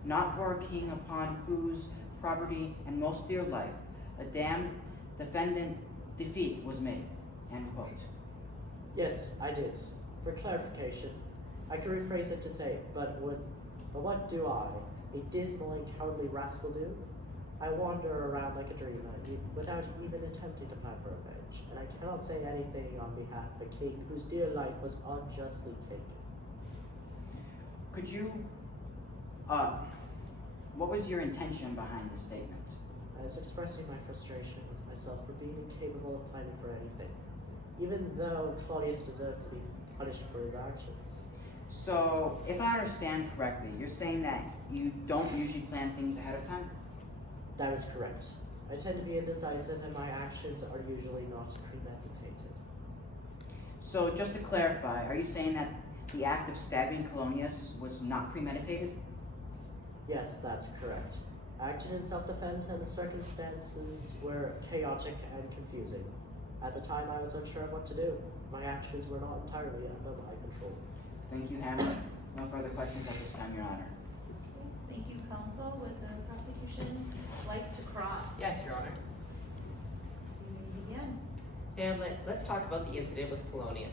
not for a king upon whose property and most dear life a damned defendant defeat was made," end quote. Yes, I did. For clarification, I could rephrase it to say, but what do I, a dismal and cowardly rascal, do? I wander around like a dreamer without even attempting to plan for revenge, and I cannot say anything on behalf of a king whose dear life was unjustly taken. Could you, what was your intention behind this statement? I was expressing my frustration with myself for being incapable of planning for anything, even though Claudius deserved to be punished for his actions. So, if I understand correctly, you're saying that you don't usually plan things ahead of time? That is correct. I tend to be indecisive and my actions are usually not premeditated. So, just to clarify, are you saying that the act of stabbing Polonius was not premeditated? Yes, that's correct. I acted in self-defense and the circumstances were chaotic and confusing. At the time, I was unsure of what to do. My actions were not entirely under my control. Thank you, Hamlet. No further questions at this time, Your Honor. Thank you, counsel. Would the prosecution like to cross? Yes, Your Honor. You may begin. Hamlet, let's talk about the incident with Polonius.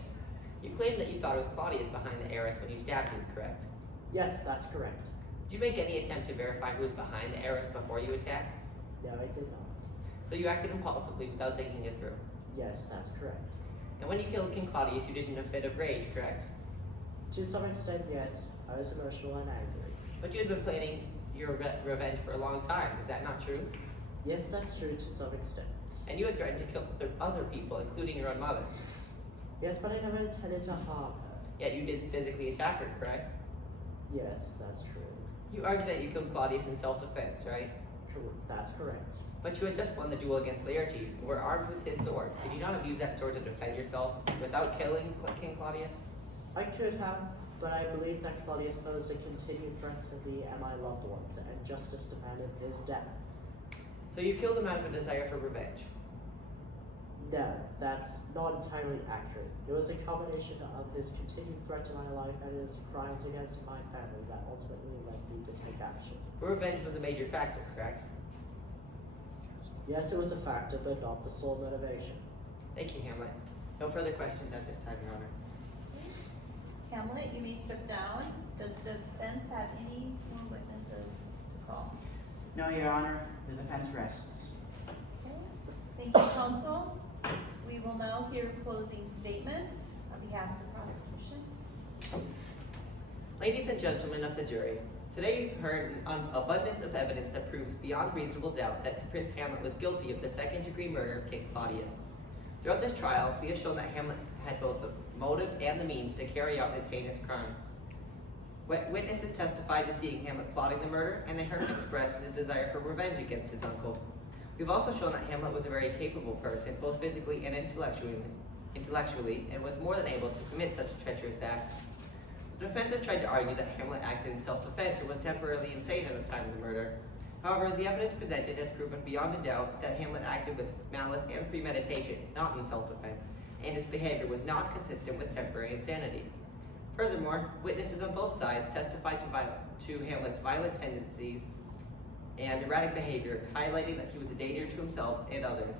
You claimed that you thought it was Claudius behind the heiress when you stabbed him, correct? Yes, that's correct. Did you make any attempt to verify who was behind the heiress before you attacked? No, I did not. So you acted impulsively without thinking it through. Yes, that's correct. And when you killed King Claudius, you did it in a fit of rage, correct? To some extent, yes. I was emotional and angry. But you had been planning your revenge for a long time, is that not true? Yes, that's true to some extent. And you had threatened to kill other people, including your own mother. Yes, but I never intended to harm her. Yet you did physically attack her, correct? Yes, that's true. You argued that you killed Claudius in self-defense, right? That's correct. But you had just won the duel against Laertes, and were armed with his sword. Could you not have used that sword to defend yourself without killing King Claudius? I could have, but I believe that Claudius posed a continued threat to me and my loved ones, and justice demanded his death. So you killed him out of a desire for revenge. No, that's not entirely accurate. It was a combination of his continued threat to my life and his crimes against my family that ultimately led me to take action. But revenge was a major factor, correct? Yes, it was a factor, but not the sole motivation. Thank you, Hamlet. No further questions at this time, Your Honor. Hamlet, you may step down. Does the defense have any more witnesses to call? No, Your Honor, the defense rests. Okay. Thank you, counsel. We will now hear closing statements on behalf of the prosecution. Ladies and gentlemen of the jury, today you've heard an abundance of evidence that proves beyond reasonable doubt that Prince Hamlet was guilty of the second-degree murder of King Claudius. Throughout this trial, we have shown that Hamlet had both the motive and the means to carry out his heinous crime. Witnesses testified to seeing Hamlet plotting the murder, and they heard him express his desire for revenge against his uncle. We've also shown that Hamlet was a very capable person, both physically and intellectually, and was more than able to commit such a treacherous act. The defense has tried to argue that Hamlet acted in self-defense or was temporarily insane at the time of the murder. However, the evidence presented has proven beyond a doubt that Hamlet acted with malice and premeditation, not in self-defense, and his behavior was not consistent with temporary insanity. Furthermore, witnesses on both sides testified to Hamlet's violent tendencies and erratic behavior, highlighting that he was a danger to himself and others.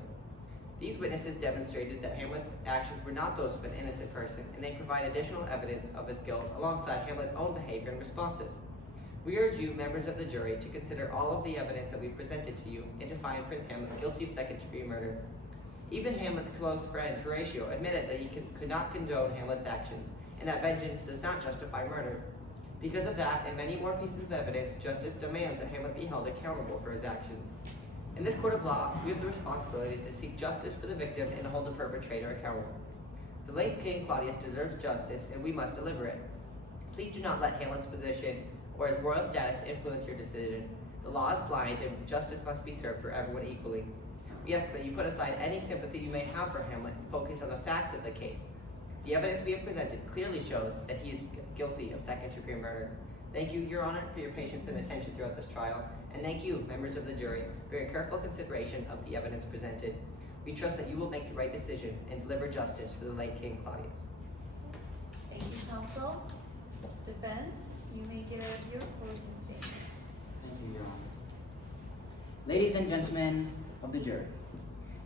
These witnesses demonstrated that Hamlet's actions were not those of an innocent person, and they provide additional evidence of his guilt alongside Hamlet's own behavior and responses. We urge you, members of the jury, to consider all of the evidence that we presented to you and to find Prince Hamlet guilty of second-degree murder. Even Hamlet's close friend, Horatio, admitted that he could not condone Hamlet's actions, and that vengeance does not justify murder. Because of that, and many more pieces of evidence, justice demands that Hamlet be held accountable for his actions. In this court of law, we have the responsibility to seek justice for the victim and to hold the perpetrator accountable. The late King Claudius deserves justice, and we must deliver it. Please do not let Hamlet's position or his royal status influence your decision. The law is blind, and justice must be served for everyone equally. We ask that you put aside any sympathy you may have for Hamlet and focus on the facts of the case. The evidence we have presented clearly shows that he is guilty of second-degree murder. Thank you, Your Honor, for your patience and attention throughout this trial, and thank you, members of the jury, for your careful consideration of the evidence presented. We trust that you will make the right decision and deliver justice for the late King Claudius. Thank you, counsel. Defense, you may give your closing statements. Thank you, Your Honor. Ladies and gentlemen of the jury,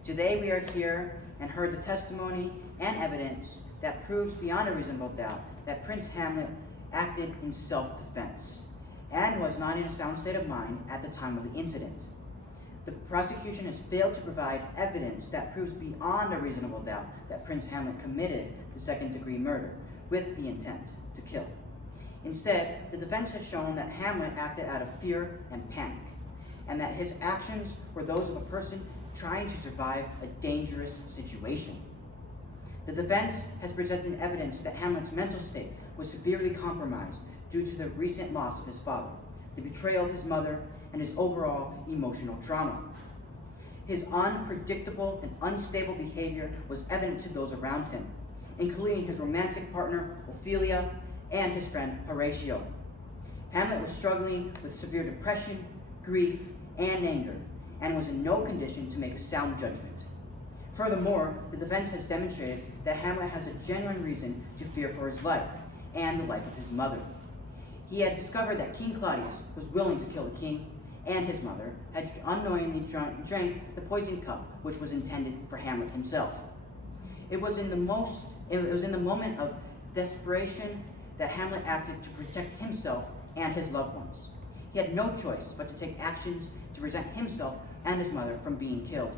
today we are here and heard the testimony and evidence that proves beyond a reasonable doubt that Prince Hamlet acted in self-defense and was not in a sound state of mind at the time of the incident. The prosecution has failed to provide evidence that proves beyond a reasonable doubt that Prince Hamlet committed the second-degree murder with the intent to kill. Instead, the defense has shown that Hamlet acted out of fear and panic, and that his actions were those of a person trying to survive a dangerous situation. The defense has presented evidence that Hamlet's mental state was severely compromised due to the recent loss of his father, the betrayal of his mother, and his overall emotional trauma. His unpredictable and unstable behavior was evident to those around him, including his romantic partner, Ophelia, and his friend, Horatio. Hamlet was struggling with severe depression, grief, and anger, and was in no condition to make a sound judgment. Furthermore, the defense has demonstrated that Hamlet has a genuine reason to fear for his life and the life of his mother. He had discovered that King Claudius was willing to kill the king, and his mother had unknowingly drank the poison cup which was intended for Hamlet himself. It was in the moment of desperation that Hamlet acted to protect himself and his loved ones. He had no choice but to take actions to prevent himself and his mother from being killed.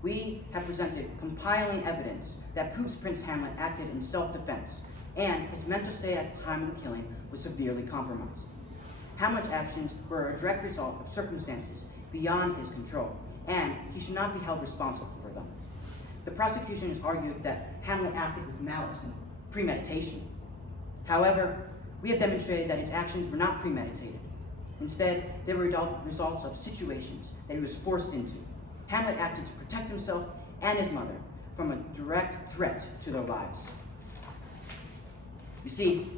We have presented compiling evidence that proves Prince Hamlet acted in self-defense, and his mental state at the time of the killing was severely compromised. Hamlet's actions were a direct result of circumstances beyond his control, and he should not be held responsible for them. The prosecution has argued that Hamlet acted with malice and premeditation. However, we have demonstrated that his actions were not premeditated. Instead, they were results of situations that he was forced into. Hamlet acted to protect himself and his mother from a direct threat to their lives. You see,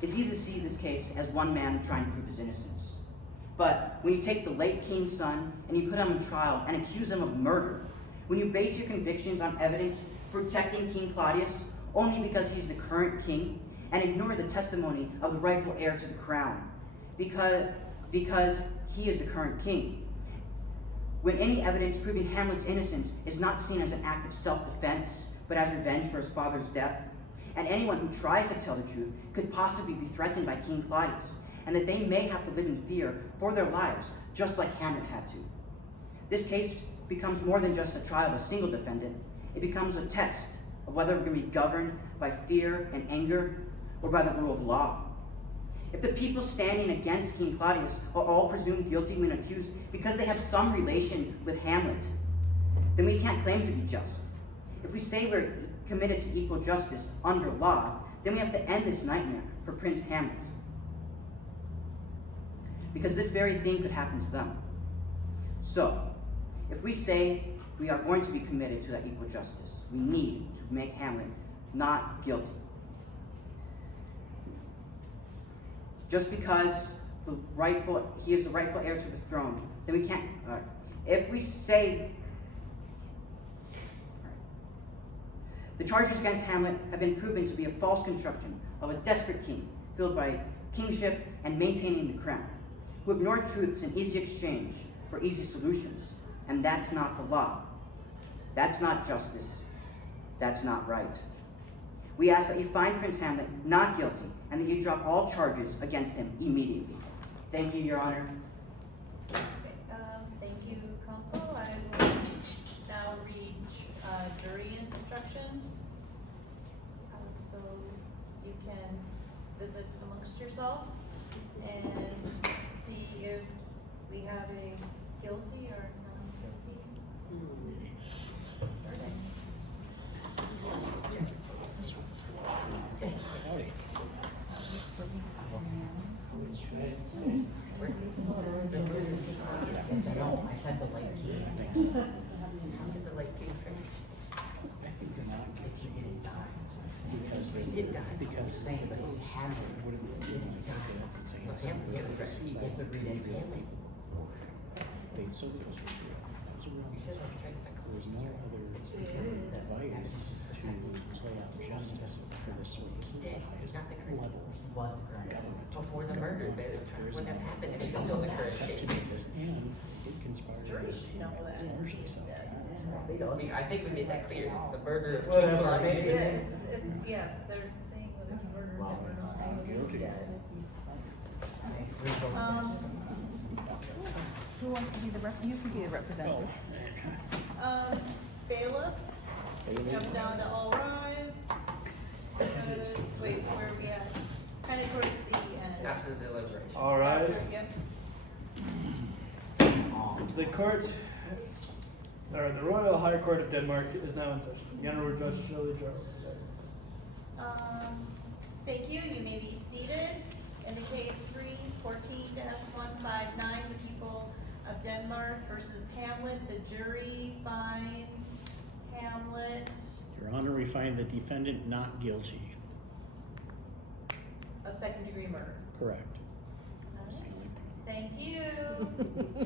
it's easy to see this case as one man trying to prove his innocence. But when you take the late king's son and you put him on trial and accuse him of murder, when you base your convictions on evidence protecting King Claudius only because he's the current king, and ignore the testimony of the rightful heir to the crown because he is the current king, when any evidence proving Hamlet's innocence is not seen as an act of self-defense, but as revenge for his father's death. And anyone who tries to tell the truth could possibly be threatened by King Claudius, and that they may have to live in fear for their lives, just like Hamlet had to. This case becomes more than just a trial of a single defendant. It becomes a test of whether we're going to be governed by fear and anger or by the rule of law. If the people standing against King Claudius are all presumed guilty when accused because they have some relation with Hamlet, then we can't claim to be just. If we say we're committed to equal justice under law, then we have to end this nightmare for Prince Hamlet. Because this very thing could happen to them. So, if we say we are going to be committed to that equal justice, we need to make Hamlet not guilty. Just because he is the rightful heir to the throne, then we can't. If we say the charges against Hamlet have been proven to be a false construction of a desperate king filled by kingship and maintaining the crown, who ignored truths in easy exchange for easy solutions, and that's not the law. That's not justice. That's not right. We ask that you find Prince Hamlet not guilty and that you drop all charges against him immediately. Thank you, Your Honor. Okay, thank you, counsel. I will now read jury instructions. So you can visit amongst yourselves and see if we have a guilty or non-guilty verdict. Yes, I know. I said the light key. How did the light king finish? I think they're not If he didn't die. because He did die. Because Saying that Hamlet didn't die. that's insane. So Hamlet got arrested. You have to read into it. They so those were real. Those were real. He said, "I'm trying to find There was no other device to play out justice for this sort. This is the Dead. He's highest not the current. level He was the current government. Before the murder, that wouldn't have happened if he was still the current king. to make this, and it conspired Juries against know that. largely He's self. dead. They I don't. mean, I think we made that clear. It's the murder of Whatever, King Claudius. maybe. It's, yes, they're saying whether to murder Well, him or not. I'm So he's guilty. dead. Who wants to be the you can be the representative. Bailiff, jump down to all rise. Wait, where are we at? Kind of towards the end. After the deliberation. All rise. Yep. The court, or the Royal High Court of Denmark is now in session. The Honorable Judge Shelly, Jarl. Thank you. You may be seated. In the case 3-14-159, the people of Denmark versus Hamlet, the jury finds Hamlet Your Honor, we find the defendant not guilty. of second-degree murder. Correct. All right. Thank you.